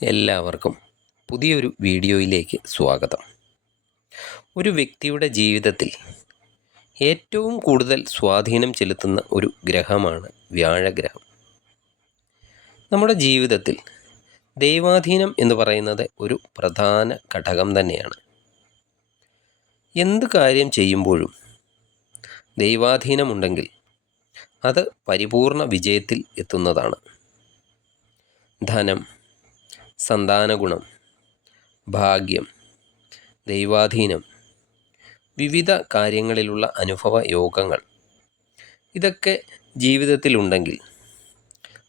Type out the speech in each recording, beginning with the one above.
എല്ലാവർക്കും പുതിയൊരു വീഡിയോയിലേക്ക് സ്വാഗതം. ഒരു വ്യക്തിയുടെ ജീവിതത്തിൽ ഏറ്റവും കൂടുതൽ സ്വാധീനം ചെലുത്തുന്ന ഒരു ഗ്രഹമാണ് വ്യാഴഗ്രഹം. നമ്മുടെ ജീവിതത്തിൽ ദൈവാധീനം എന്ന് പറയുന്നത് ഒരു പ്രധാന ഘടകം തന്നെയാണ്. എന്ത് കാര്യം ചെയ്യുമ്പോഴും ദൈവാധീനമുണ്ടെങ്കിൽ അത് പരിപൂർണ വിജയത്തിൽ എത്തുന്നതാണ്. ധനം, സന്താനഗുണം, ഭാഗ്യം, ദൈവാധീനം, വിവിധ കാര്യങ്ങളിലുള്ള അനുഭവ യോഗങ്ങൾ ഇതൊക്കെ ജീവിതത്തിലുണ്ടെങ്കിൽ,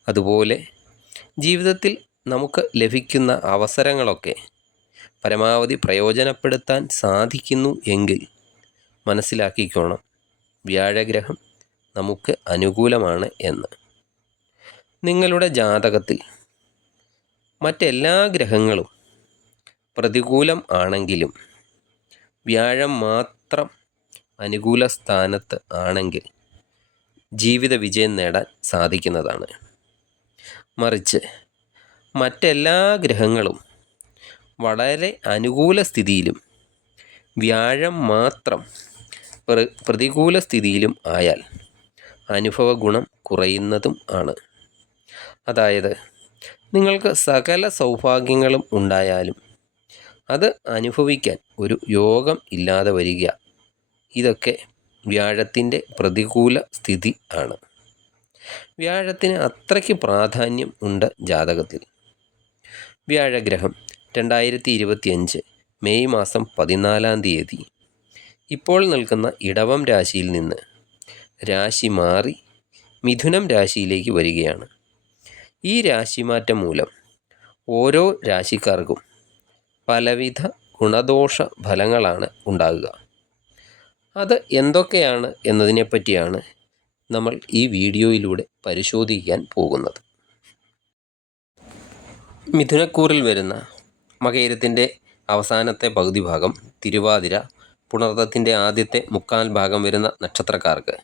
അതുപോലെ ജീവിതത്തിൽ നമുക്ക് ലഭിക്കുന്ന അവസരങ്ങളൊക്കെ പരമാവധി പ്രയോജനപ്പെടുത്താൻ സാധിക്കുന്നു എങ്കിൽ മനസ്സിലാക്കിക്കോണം, വ്യാഴഗ്രഹം നമുക്ക് അനുകൂലമാണ് എന്ന്. നിങ്ങളുടെ ജാതകത്തിൽ മറ്റെല്ലാ ഗ്രഹങ്ങളും പ്രതികൂലം ആണെങ്കിലും വ്യാഴം മാത്രം അനുകൂല സ്ഥാനത്ത് ആണെങ്കിൽ ജീവിത വിജയം നേടാൻ സാധിക്കുന്നതാണ്. മറിച്ച് മറ്റെല്ലാ ഗ്രഹങ്ങളും വളരെ അനുകൂല സ്ഥിതിയിലും വ്യാഴം മാത്രം പ്രതികൂല സ്ഥിതിയിലും ആയാൽ അനുഭവ ഗുണം കുറയുന്നതും ആണ്. അതായത് നിങ്ങൾക്ക് സകല സൗഭാഗ്യങ്ങളും ഉണ്ടായാലും അത് അനുഭവിക്കാൻ ഒരു യോഗം ഇല്ലാതെ വരിക, ഇതൊക്കെ വ്യാഴത്തിൻ്റെ പ്രതികൂല സ്ഥിതി ആണ്. വ്യാഴത്തിന് അത്രയ്ക്ക് പ്രാധാന്യം ഉണ്ട് ജാതകത്തിൽ. വ്യാഴഗ്രഹം 2025 മെയ് മാസം 14 ഇപ്പോൾ നിൽക്കുന്ന ഇടവം രാശിയിൽ നിന്ന് രാശി മാറി മിഥുനം രാശിയിലേക്ക് വരികയാണ്. ഈ രാശിമാറ്റം മൂലം ഓരോ രാശിക്കാർക്കും പലവിധ ഗുണദോഷ ഫലങ്ങളാണ് ഉണ്ടാകുക. അത് എന്തൊക്കെയാണ് എന്നതിനെപ്പറ്റിയാണ് നമ്മൾ ഈ വീഡിയോയിലൂടെ പരിശോധിക്കാൻ പോകുന്നത്. മിഥുനക്കൂറിൽ വരുന്ന മകയിരത്തിൻ്റെ അവസാനത്തെ പകുതി ഭാഗം, തിരുവാതിര, പുണർതത്തിൻ്റെ ആദ്യത്തെ മുക്കാൽ ഭാഗം വരുന്ന നക്ഷത്രക്കാർക്ക്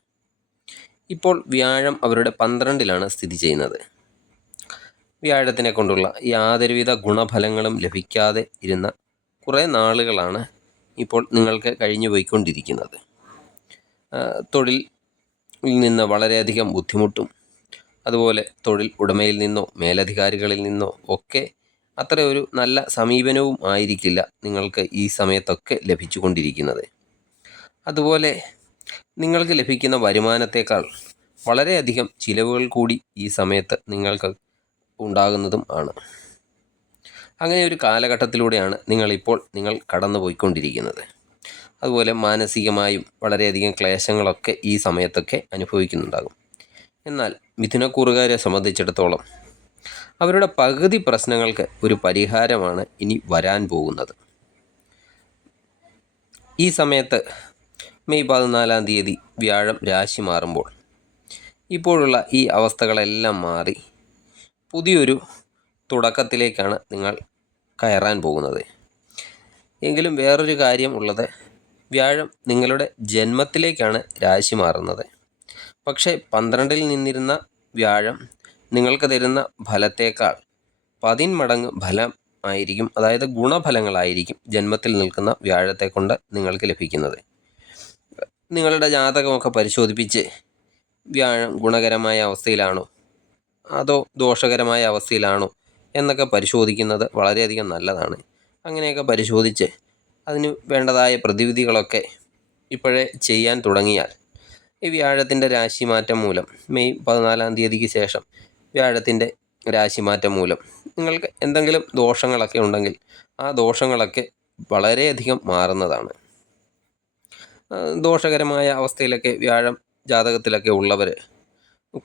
ഇപ്പോൾ വ്യാഴം അവരുടെ 12ലാണ് സ്ഥിതി ചെയ്യുന്നത്. വ്യാഴത്തിനെ കൊണ്ടുള്ള യാതൊരുവിധ ഗുണഫലങ്ങളും ലഭിക്കാതെ ഇരുന്ന കുറേ നാളുകളാണ് ഇപ്പോൾ നിങ്ങൾക്ക് കഴിഞ്ഞു പോയിക്കൊണ്ടിരിക്കുന്നത്. തൊഴിലിൽ നിന്ന് വളരെയധികം ബുദ്ധിമുട്ടും, അതുപോലെ തൊഴിൽ ഉടമയിൽ നിന്നോ മേലധികാരികളിൽ നിന്നോ ഒക്കെ അത്ര ഒരു നല്ല സമീപനവും ആയിരിക്കില്ല നിങ്ങൾക്ക് ഈ സമയത്തൊക്കെ ലഭിച്ചുകൊണ്ടിരിക്കുന്നത്. അതുപോലെ നിങ്ങൾക്ക് ലഭിക്കുന്ന വരുമാനത്തേക്കാൾ വളരെയധികം ചിലവുകൾ കൂടി ഈ സമയത്ത് നിങ്ങൾക്ക് ഉണ്ടാകുന്നതും ആണ്. അങ്ങനെ ഒരു കാലഘട്ടത്തിലൂടെയാണ് നിങ്ങൾ കടന്നു പോയിക്കൊണ്ടിരിക്കുന്നത്. അതുപോലെ മാനസികമായും വളരെയധികം ക്ലേശങ്ങളൊക്കെ ഈ സമയത്തൊക്കെ അനുഭവിക്കുന്നുണ്ടാകും. എന്നാൽ മിഥുനക്കൂറുകാരെ സംബന്ധിച്ചിടത്തോളം അവരുടെ പകുതി പ്രശ്നങ്ങൾക്ക് ഒരു പരിഹാരമാണ് ഇനി വരാൻ പോകുന്നത്. ഈ സമയത്ത് മെയ് 14 വ്യാഴം രാശി മാറുമ്പോൾ ഇപ്പോഴുള്ള ഈ അവസ്ഥകളെല്ലാം മാറി പുതിയൊരു തുടക്കത്തിലേക്കാണ് നിങ്ങൾ കയറാൻ പോകുന്നത്. എങ്കിലും വേറൊരു കാര്യം ഉള്ളത്, വ്യാഴം നിങ്ങളുടെ ജന്മത്തിലേക്കാണ് രാശി മാറുന്നത്. പക്ഷേ 12ൽ നിന്നിരുന്ന വ്യാഴം നിങ്ങൾക്ക് തരുന്ന ഫലത്തേക്കാൾ 10 മടങ്ങ് ഫലമായിരിക്കും, അതായത് ഗുണഫലങ്ങളായിരിക്കും ജന്മത്തിൽ നിൽക്കുന്ന വ്യാഴത്തെ കൊണ്ട് നിങ്ങൾക്ക് ലഭിക്കുന്നത്. നിങ്ങളുടെ ജാതകമൊക്കെ പരിശോധിപ്പിച്ച് വ്യാഴം ഗുണകരമായ അവസ്ഥയിലാണോ അതോ ദോഷകരമായ അവസ്ഥയിലാണോ എന്നൊക്കെ പരിശോധിക്കുന്നത് വളരെയധികം നല്ലതാണ്. അങ്ങനെയൊക്കെ പരിശോധിച്ച് അതിന് വേണ്ടതായ പ്രതിവിധികളൊക്കെ ഇപ്പോഴേ ചെയ്യാൻ തുടങ്ങിയാൽ ഈ വ്യാഴത്തിൻ്റെ രാശിമാറ്റം മൂലം മെയ് 14 ശേഷം വ്യാഴത്തിൻ്റെ രാശിമാറ്റം മൂലം നിങ്ങൾക്ക് എന്തെങ്കിലും ദോഷങ്ങളൊക്കെ ഉണ്ടെങ്കിൽ ആ ദോഷങ്ങളൊക്കെ വളരെയധികം മാറുന്നതാണ്. ദോഷകരമായ അവസ്ഥയിലൊക്കെ വ്യാഴം ജാതകത്തിലൊക്കെ ഉള്ളവർ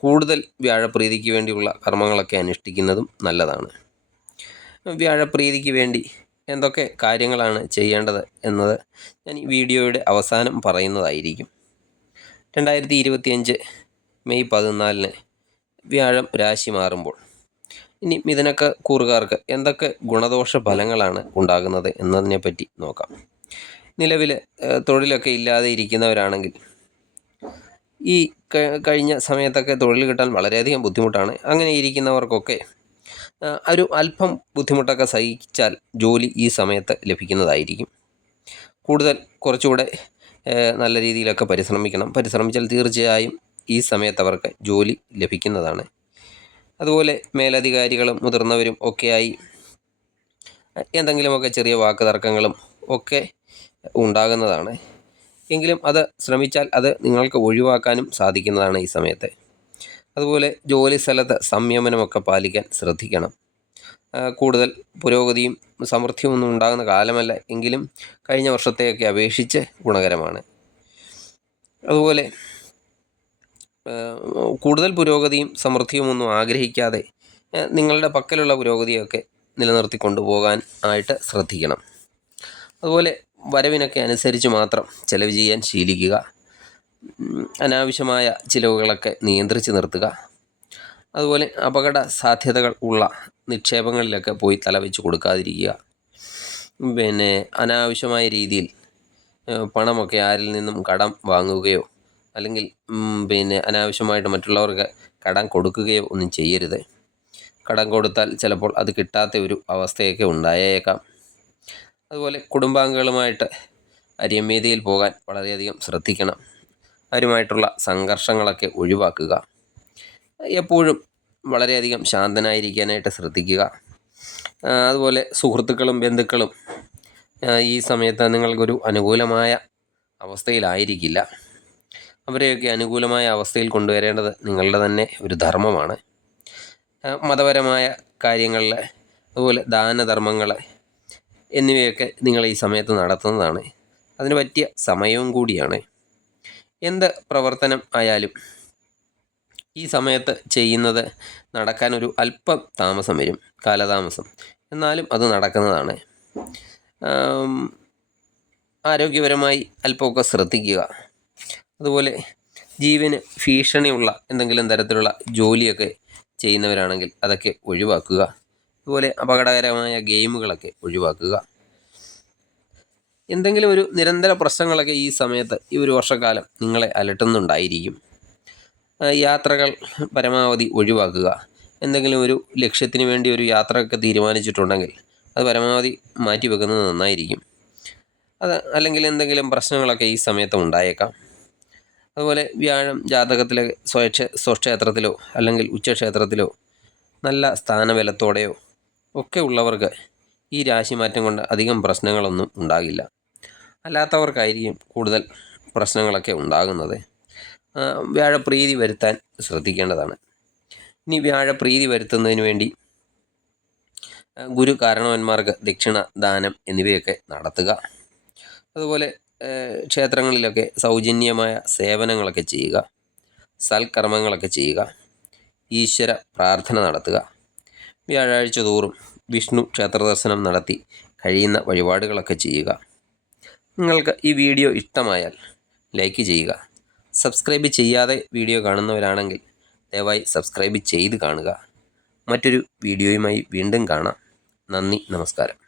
കൂടുതൽ വ്യാഴപ്രീതിക്ക് വേണ്ടിയുള്ള കർമ്മങ്ങളൊക്കെ അനുഷ്ഠിക്കുന്നതും നല്ലതാണ്. വ്യാഴപ്രീതിക്ക് വേണ്ടി എന്തൊക്കെ കാര്യങ്ങളാണ് ചെയ്യേണ്ടത് എന്നത് ഞാൻ ഈ വീഡിയോയുടെ അവസാനം പറയുന്നതായിരിക്കും. 2025 മെയ് 14 വ്യാഴം രാശി മാറുമ്പോൾ ഇനി മിഥുനക്കൂറുകാർക്ക് എന്തൊക്കെ ഗുണദോഷ ഫലങ്ങളാണ് ഉണ്ടാകുന്നത് എന്നതിനെപ്പറ്റി നോക്കാം. നിലവിൽ തൊഴിലൊക്കെ ഇല്ലാതെ ഇരിക്കുന്നവരാണെങ്കിൽ ഈ കഴിഞ്ഞ സമയത്തൊക്കെ തൊഴിൽ കിട്ടാൻ വളരെയധികം ബുദ്ധിമുട്ടാണ്. അങ്ങനെ ഇരിക്കുന്നവർക്കൊക്കെ ഒരു അല്പം ബുദ്ധിമുട്ടൊക്കെ സഹിച്ചാൽ ജോലി ഈ സമയത്ത് ലഭിക്കുന്നതായിരിക്കും. കുറച്ചുകൂടെ നല്ല രീതിയിലൊക്കെ പരിശ്രമിച്ചാൽ തീർച്ചയായും ഈ സമയത്ത് അവർക്ക് ജോലി ലഭിക്കുന്നതാണ്. അതുപോലെ മേലധികാരികളും മുതിർന്നവരും ഒക്കെയായി എന്തെങ്കിലുമൊക്കെ ചെറിയ വാക്ക് തർക്കങ്ങളും ഒക്കെ ഉണ്ടാകുന്നതാണ്. എങ്കിലും അത് ശ്രമിച്ചാൽ അത് നിങ്ങൾക്ക് ഒഴിവാക്കാനും സാധിക്കുന്നതാണ് ഈ സമയത്ത്. അതുപോലെ ജോലി സ്ഥലത്ത് സംയമനമൊക്കെ പാലിക്കാൻ ശ്രദ്ധിക്കണം. കൂടുതൽ പുരോഗതിയും സമൃദ്ധിയും ഒന്നും ഉണ്ടാകുന്ന കാലമല്ല, എങ്കിലും കഴിഞ്ഞ വർഷത്തെയൊക്കെ അപേക്ഷിച്ച് ഗുണകരമാണ്. അതുപോലെ കൂടുതൽ പുരോഗതിയും സമൃദ്ധിയും ഒന്നും ആഗ്രഹിക്കാതെ നിങ്ങളുടെ പക്കലുള്ള പുരോഗതിയൊക്കെ നിലനിർത്തി കൊണ്ടുപോകാൻ ആയിട്ട് ശ്രദ്ധിക്കണം. അതുപോലെ വരവിനൊക്കെ അനുസരിച്ച് മാത്രം ചിലവ് ചെയ്യാൻ ശീലിക്കുക. അനാവശ്യമായ ചിലവുകളൊക്കെ നിയന്ത്രിച്ച് നിർത്തുക. അതുപോലെ അപകട സാധ്യതകൾ ഉള്ള നിക്ഷേപങ്ങളിലൊക്കെ പോയി തലവെച്ച് കൊടുക്കാതിരിക്കുക. അനാവശ്യമായ രീതിയിൽ പണമൊക്കെ ആരിൽ നിന്നും കടം വാങ്ങുകയോ അല്ലെങ്കിൽ അനാവശ്യമായിട്ട് മറ്റുള്ളവർക്ക് കടം കൊടുക്കുകയോ ഒന്നും ചെയ്യരുത്. കടം കൊടുത്താൽ ചിലപ്പോൾ അത് കിട്ടാത്ത ഒരു അവസ്ഥയൊക്കെ ഉണ്ടായേക്കാം. അതുപോലെ കുടുംബാംഗങ്ങളുമായിട്ട് രമ്യതയിൽ പോകാൻ വളരെയധികം ശ്രദ്ധിക്കണം. അവരുമായിട്ടുള്ള സംഘർഷങ്ങളൊക്കെ ഒഴിവാക്കുക. എപ്പോഴും വളരെയധികം ശാന്തനായിരിക്കാനായിട്ട് ശ്രദ്ധിക്കുക. അതുപോലെ സുഹൃത്തുക്കളും ബന്ധുക്കളും ഈ സമയത്ത് നിങ്ങൾക്കൊരു അനുകൂലമായ അവസ്ഥയിലായിരിക്കില്ല. അവരെയൊക്കെ അനുകൂലമായ അവസ്ഥയിൽ കൊണ്ടുവരേണ്ടത് നിങ്ങളുടെ തന്നെ ഒരു ധർമ്മമാണ്. മതപരമായ കാര്യങ്ങളിൽ അതുപോലെ ദാനധർമ്മങ്ങൾ എന്നിവയൊക്കെ നിങ്ങൾ ഈ സമയത്ത് നടത്തുന്നതാണ്. അതിന് പറ്റിയ സമയവും കൂടിയാണ്. എന്ത് പ്രവർത്തനം ആയാലും ഈ സമയത്ത് ചെയ്യുന്നത് നടക്കാനൊരു അല്പം താമസം വരും, കാലതാമസം, എന്നാലും അത് നടക്കുന്നതാണ്. ആരോഗ്യപരമായി അല്പമൊക്കെ ശ്രദ്ധിക്കുക. അതുപോലെ ജീവന് ഭീഷണിയുള്ള എന്തെങ്കിലും തരത്തിലുള്ള ജോലിയൊക്കെ ചെയ്യുന്നവരാണെങ്കിൽ അതൊക്കെ ഒഴിവാക്കുക. അതുപോലെ അപകടകരമായ ഗെയിമുകളൊക്കെ ഒഴിവാക്കുക. എന്തെങ്കിലും ഒരു നിരന്തര പ്രശ്നങ്ങളൊക്കെ ഈ സമയത്ത് ഈ ഒരു വർഷക്കാലം നിങ്ങളെ അലട്ടുന്നുണ്ടായിരിക്കും. യാത്രകൾ പരമാവധി ഒഴിവാക്കുക. എന്തെങ്കിലും ഒരു ലക്ഷ്യത്തിന് വേണ്ടി ഒരു യാത്രയൊക്കെ തീരുമാനിച്ചിട്ടുണ്ടെങ്കിൽ അത് പരമാവധി മാറ്റി വെക്കുന്നത് നന്നായിരിക്കും. അല്ലെങ്കിൽ എന്തെങ്കിലും പ്രശ്നങ്ങളൊക്കെ ഈ സമയത്ത് ഉണ്ടായേക്കാം. അതുപോലെ വ്യാഴം ജാതകത്തിലെ സ്വക്ഷേത്രത്തിലോ അല്ലെങ്കിൽ ഉച്ചക്ഷേത്രത്തിലോ നല്ല സ്ഥാനബലത്തോടെയോ ഒക്കെ ഉള്ളവർക്ക് ഈ രാശിമാറ്റം കൊണ്ട് അധികം പ്രശ്നങ്ങളൊന്നും ഉണ്ടാകില്ല. അല്ലാത്തവർക്കായിരിക്കും കൂടുതൽ പ്രശ്നങ്ങളൊക്കെ ഉണ്ടാകുന്നത്. വ്യാഴപ്രീതി വരുത്താൻ ശ്രദ്ധിക്കേണ്ടതാണ്. ഇനി വ്യാഴപ്രീതി വരുത്തുന്നതിന് വേണ്ടി ഗുരു കാരണവന്മാർക്ക് ദക്ഷിണ ദാനം എന്നിവയൊക്കെ നടത്തുക. അതുപോലെ ക്ഷേത്രങ്ങളിലൊക്കെ സൗജന്യമായ സേവനങ്ങളൊക്കെ ചെയ്യുക. സൽക്കർമ്മങ്ങളൊക്കെ ചെയ്യുക. ഈശ്വര പ്രാർത്ഥന നടത്തുക. വ്യാഴാഴ്ച തോറും വിഷ്ണു ക്ഷേത്ര ദർശനം നടത്തി കഴിയുന്ന വഴിപാടുകളൊക്കെ ചെയ്യുക. നിങ്ങൾക്ക് ഈ വീഡിയോ ഇഷ്ടമായാൽ ലൈക്ക് ചെയ്യുക. സബ്സ്ക്രൈബ് ചെയ്യാതെ വീഡിയോ കാണുന്നവരാണെങ്കിൽ ദയവായി സബ്സ്ക്രൈബ് ചെയ്ത് കാണുക. മറ്റൊരു വീഡിയോയുമായി വീണ്ടും കാണാം. നന്ദി, നമസ്കാരം.